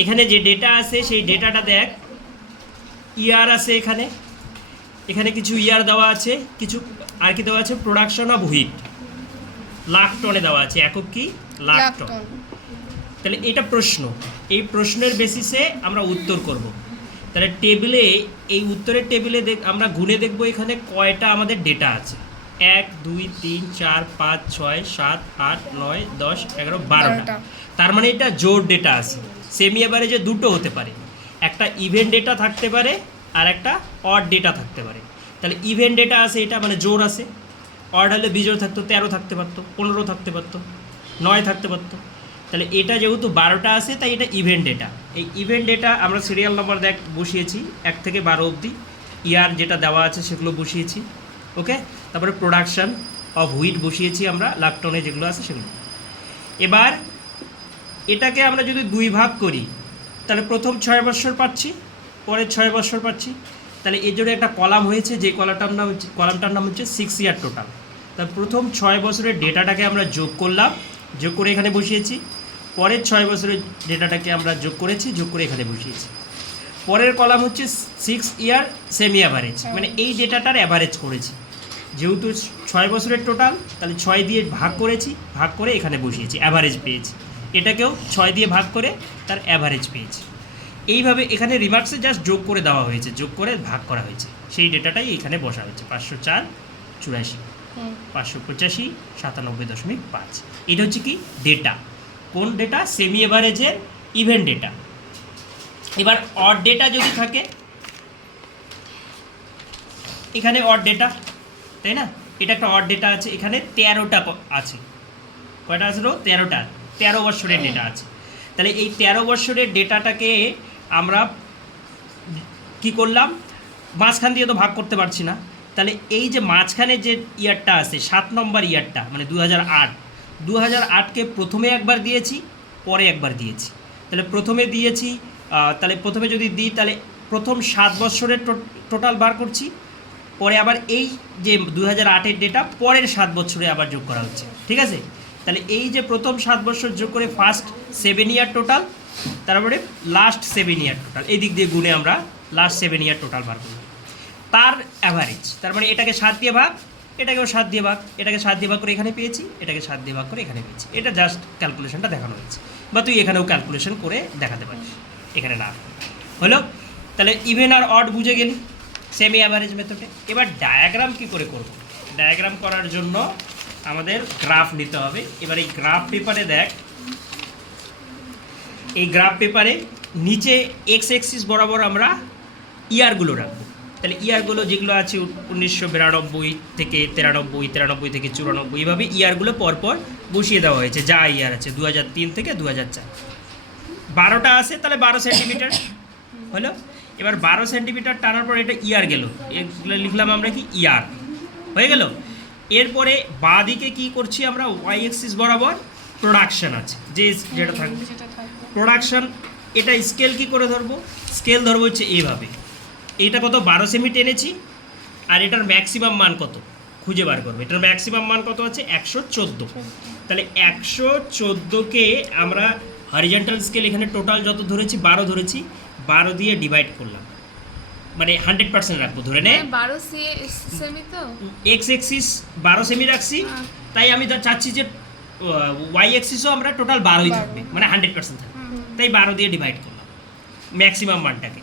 এখানে যে ডেটা আছে সেই ডেটাটা দেখ, ইয়ার আছে এখানে, এখানে কিছু ইয়ার দেওয়া আছে, কিছু আর কি দেওয়া আছে, প্রোডাকশন অফ হুইট লাখ টনে দেওয়া আছে, একক কি লাখ টন। তাহলে এটা প্রশ্ন, এই প্রশ্নের বেসিসে আমরা উত্তর করব। তাহলে টেবিলে, এই উত্তরের টেবিলে আমরা গুনে দেখব এখানে কয়টা আমাদের ডেটা আছে। 1 2 3 4 5 6 7 8 9 10 11 12টা। তার মানে এটা জোর ডেটা আছে। সেমি এভারেজে দুটো হতে পারে, একটা ইভেন্ট ডেটা থাকতে পারে আর একটা অড ডেটা থাকতে পারে। তাহলে ইভেন্ট ডেটা আছে, এটা মানে জোর আছে। অড হলে বিজোড় থাকতো, 13 থাকতে পারতো, 15 থাকতে পারতো, 9 থাকতে পারতো। তাহলে এটা যেহেতু 12টা আছে তাই এটা ইভেন্ট ডেটা। এই ইভেন্ট ডেটা আমরা সিরিয়াল নাম্বার বসিয়েছি 1 থেকে 12 অবধি, ইয়ার যেটা দেওয়া আছে সেগুলো বসিয়েছি। ওকে, তারপরে প্রোডাকশান অফ হুইট বসিয়েছি আমরা, লাখ টনে যেগুলো আছে সেগুলো। এবার এটাকে আমরা যদি 2 ভাগ করি তাহলে প্রথম 6 বছর পাচ্ছি, পরের 6 বছর পাচ্ছি। তাহলে এর জন্য একটা কলাম হয়েছে, যে কলামটার নাম হচ্ছে 6 ইয়ার টোটাল। তার প্রথম 6 বছরের ডেটাটাকে আমরা যোগ করলাম, যোগ করে এখানে বসিয়েছি। পরের 6 বছরের ডেটাটাকে আমরা যোগ করেছি, যোগ করে এখানে বসিয়েছি। পরের কলাম হচ্ছে 6 ইয়ার সেমি অ্যাভারেজ, মানে এই ডেটাটার অ্যাভারেজ করেছি। যেহেতু 6 বছরের টোটাল, তাহলে 6 দিয়ে ভাগ করেছি, ভাগ করে এখানে বসিয়েছি, অ্যাভারেজ পেয়েছি। এটাকেও 6 দিয়ে ভাগ করে তার অ্যাভারেজ পেয়েছি। এইভাবে এখানে রিমার্কসে জাস্ট যোগ করে দেওয়া হয়েছে, যোগ করে ভাগ করা হয়েছে, সেই ডেটাটাই এখানে বসা হয়েছে। 504 84 585 97.5। এটা হচ্ছে কি ডেটা। কোন ডেটা? সেমি এভারেজের ইভেন্ট ডেটা। এবার অড ডেটা যদি থাকে, এখানে অড ডেটা, তাই না? এটা একটা অড ডেটা আছে, এখানে 13টা আছে। কয়টা আছে? 13টা, 13 বছরের ডেটা আছে। তাহলে এই 13 বছরের ডেটাটাকে আমরা কি করলাম, মাঝখান দিয়ে তো ভাগ করতে পারছি না। তাহলে এই যে মাঝখানে যে ইয়ারটা আছে, 7 নম্বর ইয়ারটা, মানে 2008কে প্রথমে একবার দিয়েছি, পরে একবার দিয়েছি। তাহলে প্রথমে দিয়েছি, তাহলে প্রথমে যদি দিই তাহলে প্রথম 7 বছরের টোটাল বার করছি, পরে আবার এই যে 2008-এর ডেটা পরের 7 বছরে আবার যোগ করা হচ্ছে, ঠিক আছে? তাহলে এই যে প্রথম 7 বছর যোগ করে ফার্স্ট 7 ইয়ার টোটাল, তারপরে লাস্ট 7 ইয়ার টোটাল, এই দিক দিয়ে গুণে আমরা লাস্ট 7 ইয়ার টোটাল বার করলাম, তার অ্যাভারেজ। তার মানে এটাকে 7 দিয়ে ভাগ, এটাকেও 7 দিয়ে ভাগ, এটাকে 7 দিয়ে ভাগ করে এখানে পেয়েছি, এটাকে 7 দিয়ে ভাগ করে এখানে পেয়েছি। এটা জাস্ট ক্যালকুলেশনটা দেখানো হয়েছে, বা তুই এখানেও ক্যালকুলেশন করে দেখাতে পারিস, এখানে না হলো। তাহলে ইভেন আর অড বুঝে গেলি সেমি অ্যাভারেজ মেথডে। এবার ডায়াগ্রাম কি করে করব? ডায়াগ্রাম করার জন্য আমাদের গ্রাফ নিতে হবে। এবার এই গ্রাফ পেপারে দেখ, এই গ্রাফ পেপারে নিচে এক্স এক্সিস বরাবর আমরা ইয়ারগুলো রাখবো। তাহলে ইয়ারগুলো যেগুলো আছে 1992 থেকে 93, 93 থেকে 94, এইভাবে ইয়ারগুলো পরপর বসিয়ে দেওয়া হয়েছে। যা ইয়ার আছে 2003 থেকে 2004, 12টা আছে, তাহলে 12 সেন্টিমিটার হলো। এবার 12 সেন্টিমিটার টানার পর এটা ইয়ার গেল, এগুলো লিখলাম আমরা কি ইয়ার, হয়ে গেল। এরপরে বাঁ দিকে কী করছি আমরা, ওয়াই এক্সিস বরাবর প্রোডাকশান আছে, যেটা থাকবে প্রোডাকশান। এটা স্কেল কি করে ধরবো? স্কেল ধরবো হচ্ছে এইভাবে, এইটা কত 12 সেমি টেনেছি, আর এটার ম্যাক্সিমাম মান কত খুঁজে বার করবো। এটার ম্যাক্সিমাম মান কত আছে? 114। তাহলে 114কে আমরা হরিজন্টাল স্কেল এখানে টোটাল যত ধরেছি 12 ধরেছি, 12 দিয়ে ডিভাইড করলাম, মানে 100% রাখবো ধরে নে। 12 সেমি তো এক্স এক্সিস 12 সেমি রাখছি, তাই আমি চাচ্ছি যে ওয়াই এক্সিসও আমরা টোটাল 12ই থাকবে, মানে 100% থাকবে, তাই 12 দিয়ে ডিভাইড করলাম ম্যাক্সিমাম মানটাকে।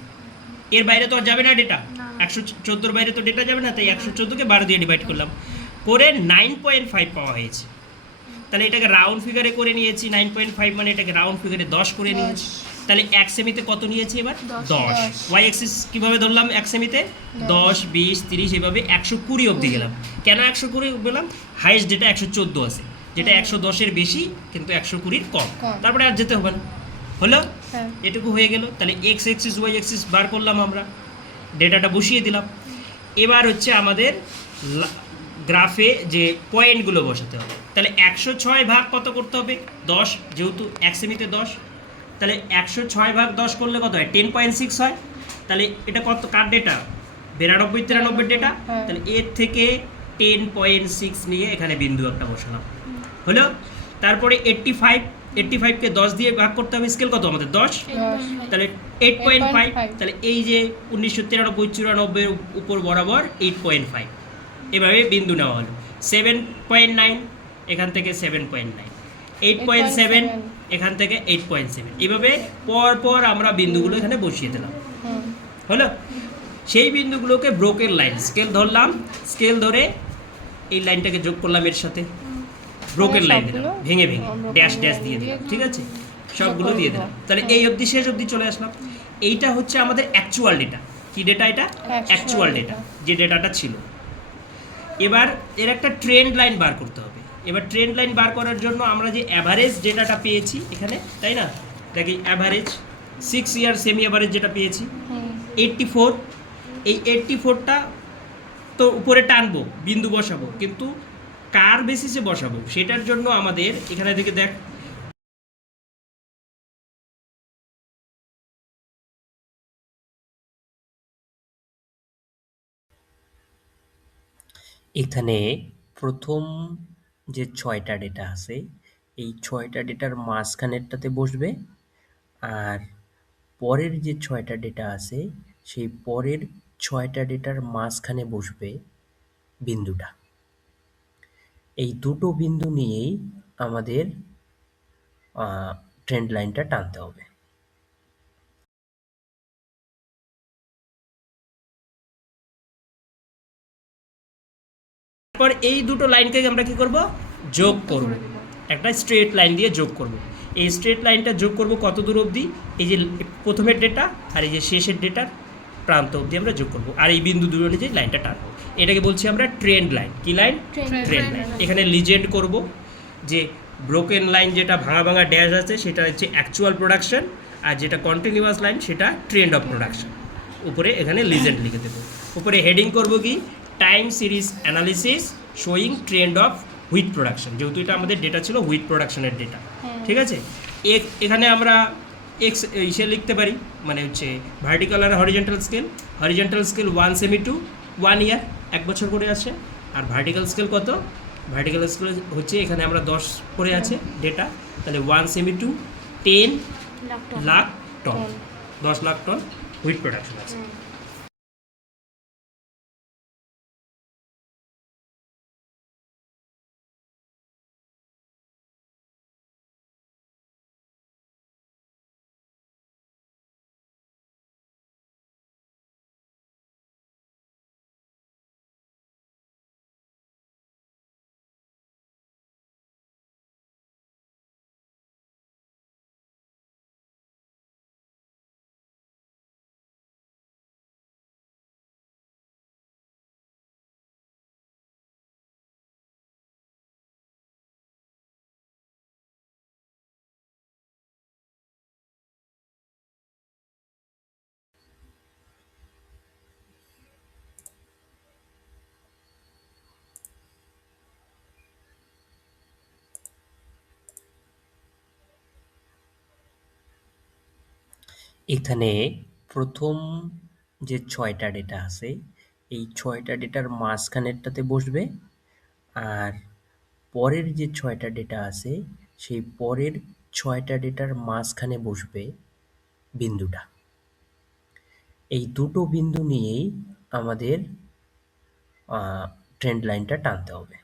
এর বাইরে তো আর যাবে না ডেটা, 114-র বাইরে তো ডেটা যাবে না, তাই 114কে 12 দিয়ে ডিভাইড করলাম, করে 9.5 পাওয়া হয়েছে। তাহলে এটাকে রাউন্ড ফিগারে করে নিয়েছি, 9.5 মানে এটাকে রাউন্ড ফিগারে 10 করে নিয়েছি। তাহলে 1 সেমিতে কত নিয়েছি এবার? 10। ওয়াই এক্সিস কীভাবে ধরলাম? 1 সেমিতে 10, 20, 30, এভাবে 120 অবধি গেলাম। কেন 120 গেলাম? হাইয়েস্ট যেটা 114 আছে, যেটা 110-এর বেশি কিন্তু 120-র কম, তারপরে আর যেতে হবে না, হলো। এটুকু হয়ে গেল। তাহলে এক্স এক্সিস ওয়াই এক্সিস বার করলাম, আমরা ডেটাটা বসিয়ে দিলাম। এবার হচ্ছে আমাদের গ্রাফে যে পয়েন্টগুলো বসাতে হবে। তাহলে 106 ভাগ কত করতে হবে? 10, যেহেতু 1 সেমিতে 10, তাহলে 106 ভাগ 10 করলে কত হয়? 10.6 হয়। তাহলে এটা কত কার ডেটা? 92, 93 ডেটা। তাহলে এর থেকে 10.6 নিয়ে এখানে বিন্দু একটা বসালাম, হলো। তারপরে 85 85 কে 10 দিয়ে ভাগ করতে হবে, স্কেল কত আমাদের 10, 10 তাহলে 8.5, 8.5 তাহলে এই যে 1993-94 উপর বরাবর 8.5, এভাবে বিন্দু নেওয়া হলো। 7.9 এখান থেকে 7.9, 8.7 এখান থেকে 8.7, এভাবে পর পর আমরা বিন্দুগুলো এখানে বসিয়ে দিলাম। হুম। হলো, সেই বিন্দুগুলোকে ব্রোকেন লাইন, স্কেল ধরলাম, স্কেল ধরে এই লাইনটাকে যোগ করলাম এর সাথে, ব্রোকেন লাইন দিলাম, সবগুলো ভেঙে ভেঙে broken ড্যাশ ড্যাশ line দিয়ে দিয়ে দিলাম, ঠিক আছে, সবগুলো করে দিয়ে দিলাম। দিলাম। তাহলে এই অবধি শেষ অবধি চলে আসলাম। এইটা হচ্ছে আমাদের অ্যাকচুয়াল ডেটা। কি ডেটা এটা? অ্যাকচুয়াল ডেটা, যে ডেটাটা ছিল। এবার এর একটা ট্রেন্ড লাইন বার করতে হবে। এবার ট্রেন্ড লাইন বার করার জন্য আমরা যে অ্যাভারেজ ডেটাটা পেয়েছি এখানে, তাই না, দেখি অ্যাভারেজ 6 ইয়ার সেমি অ্যাভারেজ যেটা পেয়েছি হুম। 84, এই 84টা তো উপরে টানবো, বিন্দু বসাবো, কিন্তু কার বেসিসে বসাবো সেটার জন্য আমাদের এখানে থেকে দেখ, এখানে প্রথম যে 6টা ডেটা আছে এই 6টা ডেটার মাঝখানেরটাতে বসবে, আর পরের যে 6টা ডেটা আছে সেই পরের 6টা ডেটার মাঝখানে বসবে বিন্দুটা। এই দুটো বিন্দু নিয়েই আমাদের ট্রেন্ড লাইনটা টানতে হবে। তারপর এই দুটো লাইনকে আমরা কি করব, যোগ করব, একটা স্ট্রেট লাইন দিয়ে যোগ করব। এই স্ট্রেট লাইনটা যোগ করব কত দূর অবধি, এই যে প্রথমের ডেটা আর এই যে শেষের ডেটার প্রান্ত অবধি আমরা যোগ করব, আর এই বিন্দু দুটো অনুযায়ী লাইনটা টানবো। এটাকে বলছি আমরা ট্রেন্ড লাইন। কি লাইন? Trend line. এখানে লিজেন্ড করব যে ব্রোকেন লাইন যেটা ভাঙা ভাঙা ড্যাশ আছে সেটা হচ্ছে অ্যাকচুয়াল প্রোডাকশন, আর যেটা কন্টিনিউয়াস লাইন সেটা ট্রেন্ড অফ প্রোডাকশন। উপরে এখানে লিজেন্ড লিখে দেবো। উপরে হেডিং করব কি, time series analysis showing trend of wheat production, যেহেতু এটা আমাদের ডেটা ছিল হুইট প্রোডাকশনের ডেটা, ঠিক আছে। এখানে আমরা এক্স ইসে লিখতে পারি, মানে হচ্ছে ভার্টিক্যাল আর হরিজেন্টাল স্কেল। হরিজেন্টাল স্কেল 1 সেমি টু 1 ইয়ার, 1 বছর করে আছে। আর ভার্টিক্যাল স্কেল কত? ভার্টিক্যাল স্কেল হচ্ছে এখানে আমরা 10 করে আছে ডেটা, তাহলে 1 সেমি to 10 lakh ton, 10 lakh ton wheat production আছে। এখানে প্রথম যে 6টা ডেটা আছে এই 6টা ডেটার মাঝখানেরটাতে বসবে, আর পরের যে 6টা ডেটা আছে সেই পরের 6টা ডেটার মাঝখানে বসবে বিন্দুটা। এই দুটো বিন্দু নিয়েই আমাদের ট্রেন্ড লাইনটা টানতে হবে।